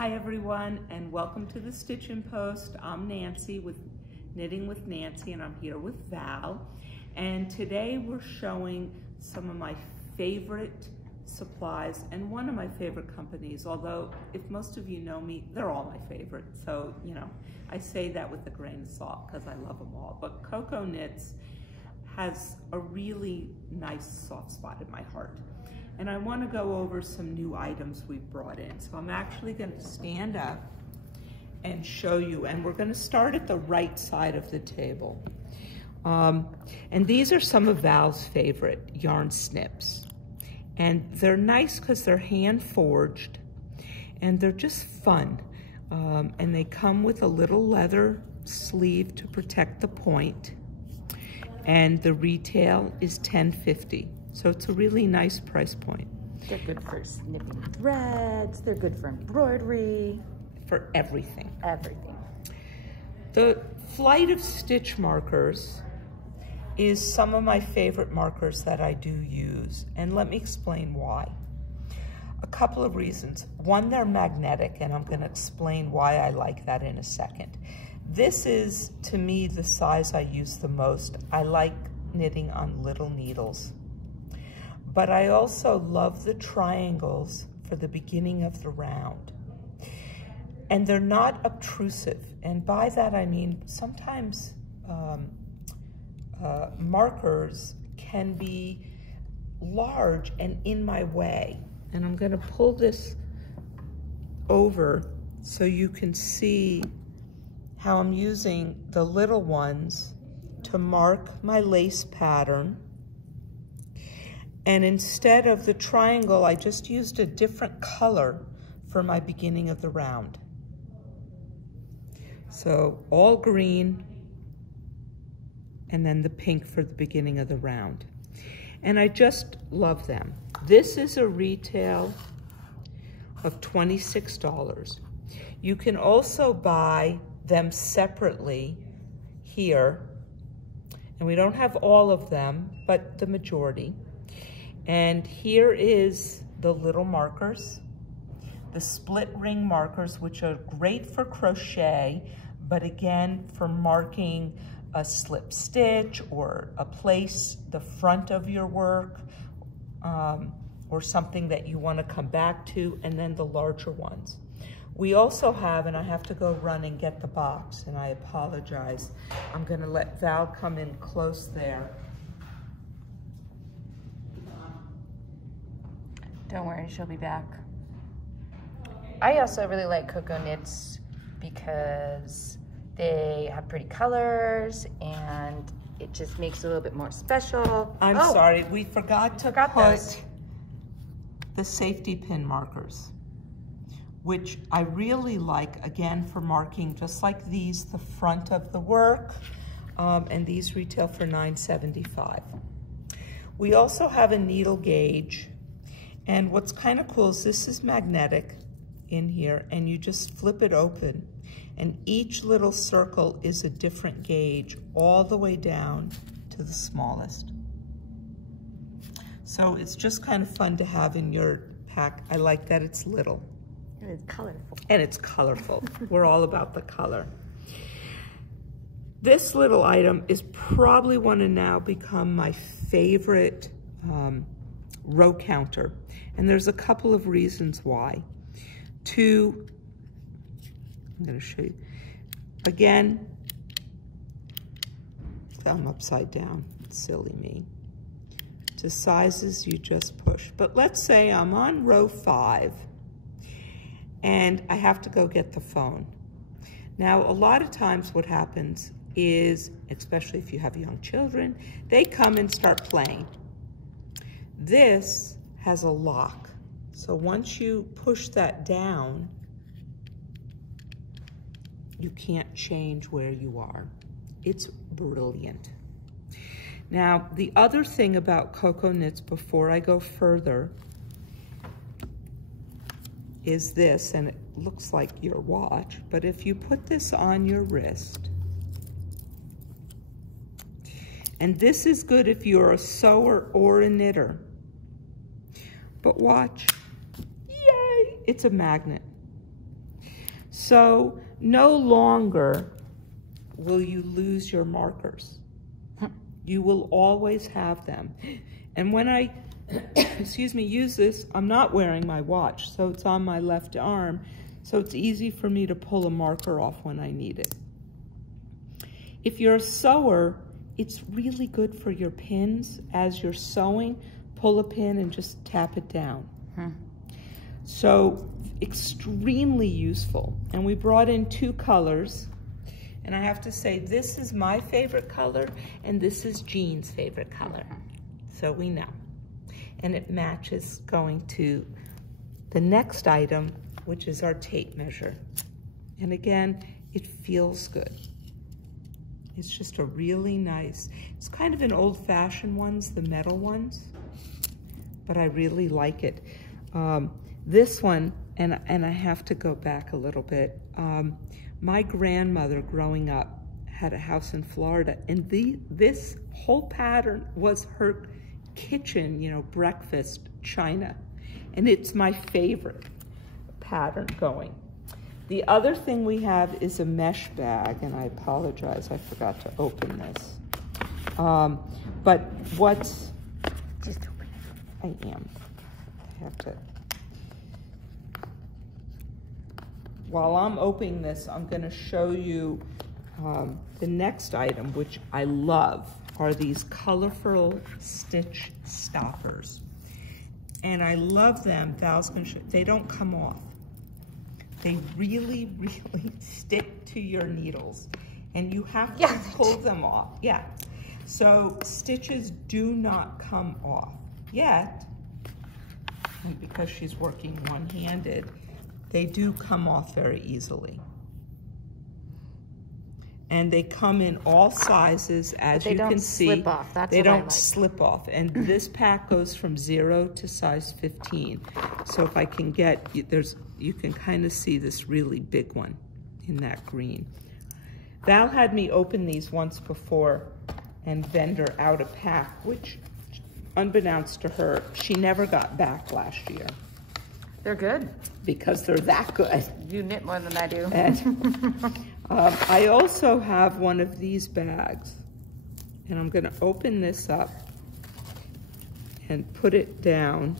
Hi everyone, and welcome to the Stitchin Post. I'm Nancy with Knitting with Nancy, and I'm here with Val. And today we're showing some of my favorite supplies and one of my favorite companies, although if most of you know me, they're all my favorite. So, you know, I say that with a grain of salt because I love them all. But Coco Knits has a really nice soft spot in my heart. And I want to go over some new items we've brought in. So I'm actually going to stand up and show you, and we're going to start at the right side of the table. And these are some of Val's favorite yarn snips. And they're nice because they're hand forged and they're just fun. And they come with a little leather sleeve to protect the point. And the retail is $10.50. So it's a really nice price point. They're good for snipping threads. They're good for embroidery. For everything. Everything. The flight of stitch markers is some of my favorite markers that I do use. And let me explain why. A couple of reasons. One, they're magnetic, and I'm going to explain why I like that in a second. This is, to me, the size I use the most. I like knitting on little needles. But I also love the triangles for the beginning of the round. And they're not obtrusive. And by that I mean sometimes markers can be large and in my way. And I'm going to pull this over so you can see how I'm using the little ones to mark my lace pattern. And instead of the triangle, I just used a different color for my beginning of the round. So all green, and then the pink for the beginning of the round. And I just love them. This is a retail of $26. You can also buy them separately here. And we don't have all of them, but the majority. And here is the little markers, the split ring markers, which are great for crochet, but again, for marking a slip stitch or a place, the front of your work, or something that you want to come back to, and then the larger ones. We also have, and I have to go run and get the box, and I apologize. I'm going to let Val come in close there. Don't worry, she'll be back. I also really like Coco Knits because they have pretty colors and it just makes it a little bit more special. I'm sorry, we forgot to put those. The safety pin markers, which I really like, again, for marking, just like these, the front of the work, and these retail for $9.75. We also have a needle gauge. And what's kind of cool is this is magnetic in here, and you just flip it open. And each little circle is a different gauge all the way down to the smallest. So it's just kind of fun to have in your pack. I like that it's little. And it's colorful. And it's colorful. We're all about the color. This little item is probably one to now become my favorite row counter. And there's a couple of reasons why. Two, I'm going to show you. Again, I'm upside down. Silly me. To sizes you just push. But let's say I'm on row 5 and I have to go get the phone. Now, a lot of times what happens is, especially if you have young children, they come and start playing. This has a lock. So once you push that down, you can't change where you are. It's brilliant. Now, the other thing about Coco Knits, before I go further, is this, and it looks like your watch, but if you put this on your wrist, and this is good if you're a sewer or a knitter, but watch, yay, it's a magnet. So no longer will you lose your markers. You will always have them. And when I, excuse me, use this, I'm not wearing my watch, so it's on my left arm, so it's easy for me to pull a marker off when I need it. If you're a sewer, it's really good for your pins. As you're sewing, pull a pin and just tap it down. So extremely useful. And we brought in 2 colors. And I have to say, this is my favorite color, and this is Jean's favorite color. So we know. And it matches going to the next item, which is our tape measure. And again, it feels good. It's just a really nice, it's kind of an old-fashioned ones, the metal ones, but I really like it. This one, and I have to go back a little bit, my grandmother growing up had a house in Florida, and this whole pattern was her kitchen, you know, breakfast china. And it's my favorite pattern going. The other thing we have is a mesh bag, and I apologize, I forgot to open this. But what's, Just open it. I have to. While I'm opening this, I'm going to show you the next item, which I love, are these colorful stitch stoppers. And I love them. Val's going to show, they don't come off. They really, really stick to your needles. And you have to pull them off. Yeah. So stitches do not come off yet. And because she's working one-handed, they do come off very easily. And they come in all sizes, as you can see. They don't slip off. That's they what I don't like. slip off. And this pack goes from 0 to size 15. So if I can get, you can kind of see this really big one in that green. Val had me open these once before and vendor out a pack, which, unbeknownst to her, she never got back last year. They're good. Because they're that good. You knit more than I do. And, I also have one of these bags, and I'm going to open this up and put it down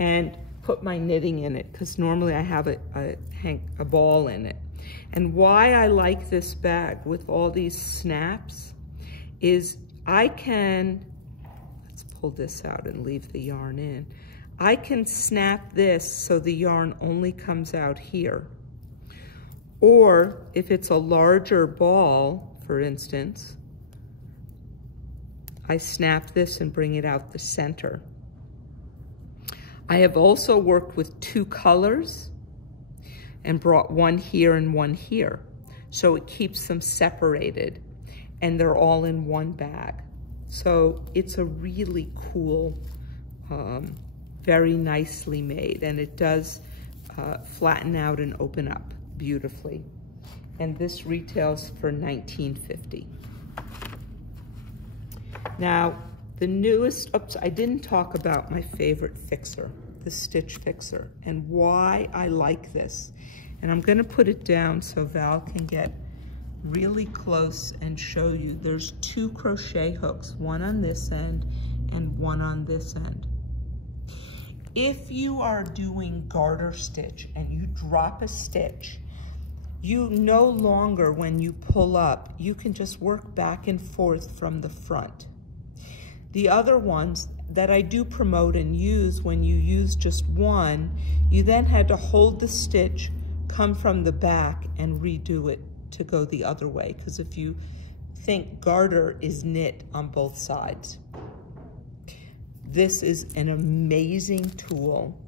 and put my knitting in it, because normally I have a ball in it. And why I like this bag with all these snaps is I can, let's pull this out and leave the yarn in. I can snap this so the yarn only comes out here. Or if it's a larger ball, for instance, I snap this and bring it out the center. I have also worked with 2 colors and brought one here and one here. So it keeps them separated and they're all in one bag. So it's a really cool, very nicely made, and it does flatten out and open up beautifully. And this retails for $19.50. Now, the newest, oops, I didn't talk about my favorite fixer, the Stitch Fixer, and why I like this. And I'm gonna put it down so Val can get really close and show you. There's 2 crochet hooks, one on this end and one on this end. If you are doing garter stitch and you drop a stitch, you no longer, when you pull up, you can just work back and forth from the front. The other ones that I do promote and use, when you use just one, you then had to hold the stitch, come from the back and redo it to go the other way. Because if you think garter is knit on both sides. This is an amazing tool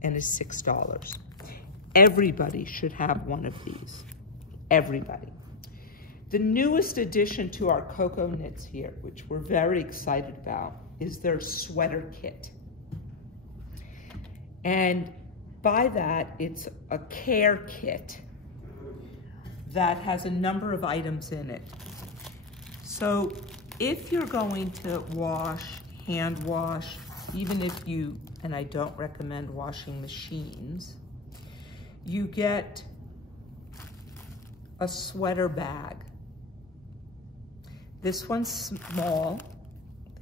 and is $6. Everybody should have one of these. Everybody. The newest addition to our Cocoa Knits here, which we're very excited about, is their sweater kit. And by that, it's a care kit that has a number of items in it. So if you're going to wash, hand wash, even if you, and I don't recommend washing machines, you get a sweater bag. This one's small.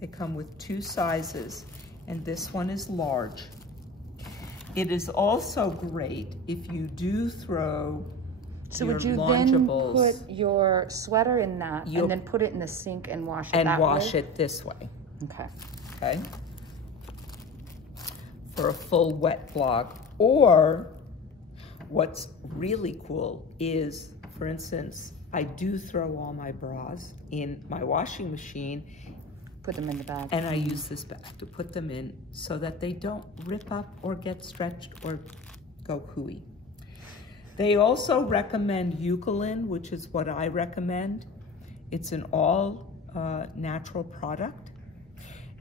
They come with 2 sizes, and this one is large. It is also great if you do throw So your would you Lunchables, then put your sweater in that and then put it in the sink and wash it that way? and wash it this way. Okay. Okay? For a full wet block. Or what's really cool is, for instance, I do throw all my bras in my washing machine. Put them in the bag. And I use this bag to put them in so that they don't rip up or get stretched or go hooey. They also recommend Eucalyptus, which is what I recommend. It's an all natural product,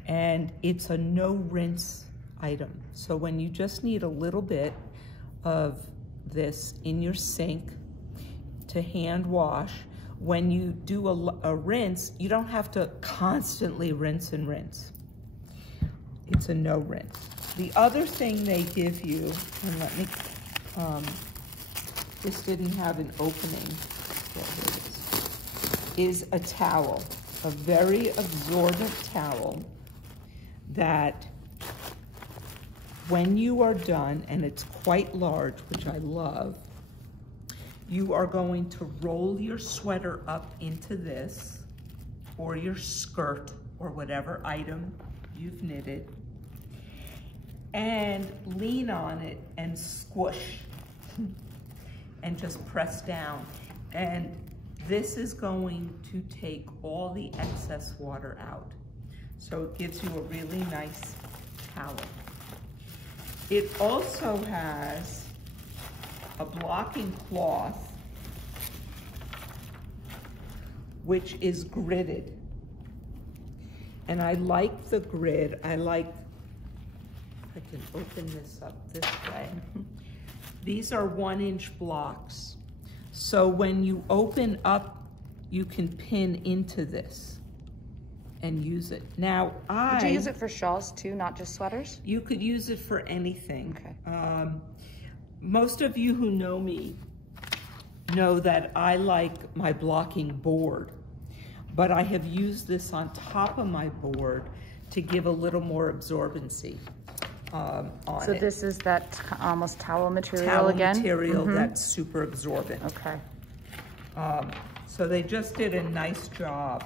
and it's a no rinse item. So when you just need a little bit of this in your sink to hand wash, when you do a rinse, you don't have to constantly rinse and rinse. It's a no rinse. The other thing they give you, and let me, this didn't have an opening, is a towel, a very absorbent towel that when you are done, and it's quite large, which I love, you are going to roll your sweater up into this, or your skirt, or whatever item you've knitted, and lean on it and squish, and just press down. And this is going to take all the excess water out. So it gives you a really nice towel. It also has a blocking cloth, which is gridded. And I like the grid. I like, I can open this up this way. These are 1-inch blocks. So when you open up, you can pin into this and use it. Now, Would you use it for shawls too, not just sweaters? You could use it for anything. Okay. Most of you who know me know that I like my blocking board, but I have used this on top of my board to give a little more absorbency on it. So this is that almost towel material Towel again? material that's super absorbent. Okay. So they just did a nice job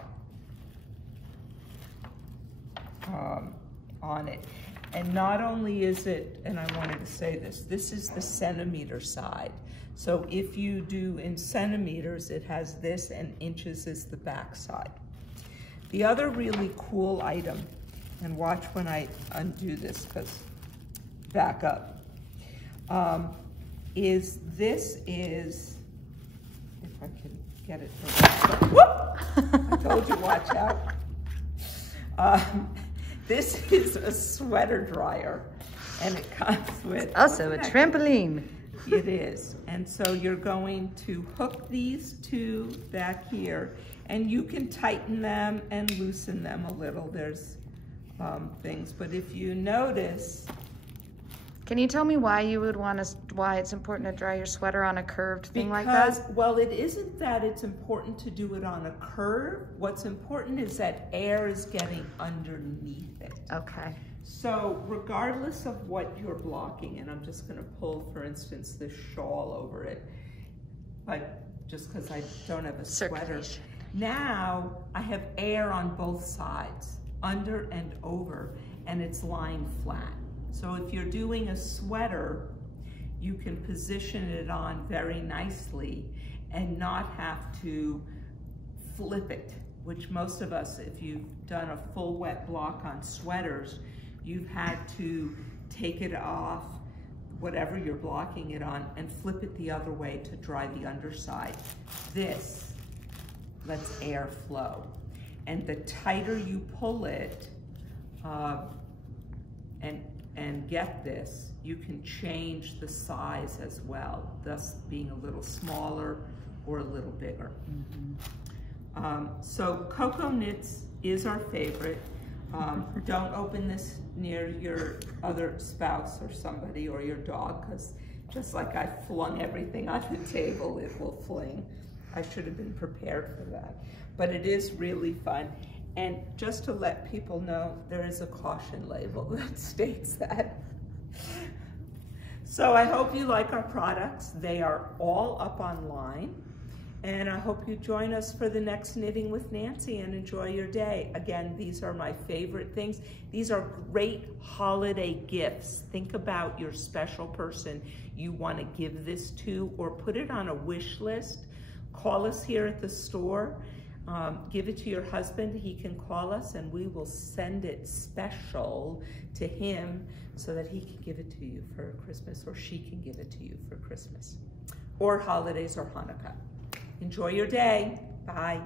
on it. And not only is it, and I wanted to say this is the centimeter side. So if you do in centimeters, it has this, and inches is the back side. The other really cool item, and watch when I undo this, because back up, is this is, if I can get it to whoop! I told you, watch out. This is a sweater dryer, and it comes with... Also a trampoline. It is. And so you're going to hook these 2 back here, and you can tighten them and loosen them a little. There's things, but if you notice... Can you tell me why you would want to, why it's important to dry your sweater on a curved thing like that? Because, well, it isn't that it's important to do it on a curve. What's important is that air is getting underneath it. Okay. So regardless of what you're blocking, and I'm just going to pull, for instance, this shawl over it, but just because I don't have a sweater. Now I have air on both sides, under and over, and it's lying flat. So if you're doing a sweater, you can position it on very nicely and not have to flip it, which most of us, if you've done a full wet block on sweaters, you've had to take it off, whatever you're blocking it on, and flip it the other way to dry the underside. This lets air flow. And the tighter you pull it, and get this, you can change the size as well, thus being a little smaller or a little bigger. So Cocoa Knits is our favorite. Don't open this near your other spouse or somebody or your dog, because just like I flung everything on the table, it will fling. I should have been prepared for that. But it is really fun. And just to let people know, there is a caution label that states that. So I hope you like our products. They are all up online. And I hope you join us for the next Knitting with Nancy and enjoy your day. Again, these are my favorite things. These are great holiday gifts. Think about your special person you want to give this to, or put it on a wish list. Call us here at the store. Give it to your husband. He can call us and we will send it special to him so that he can give it to you for Christmas, or she can give it to you for Christmas, or holidays, or Hanukkah. Enjoy your day. Bye.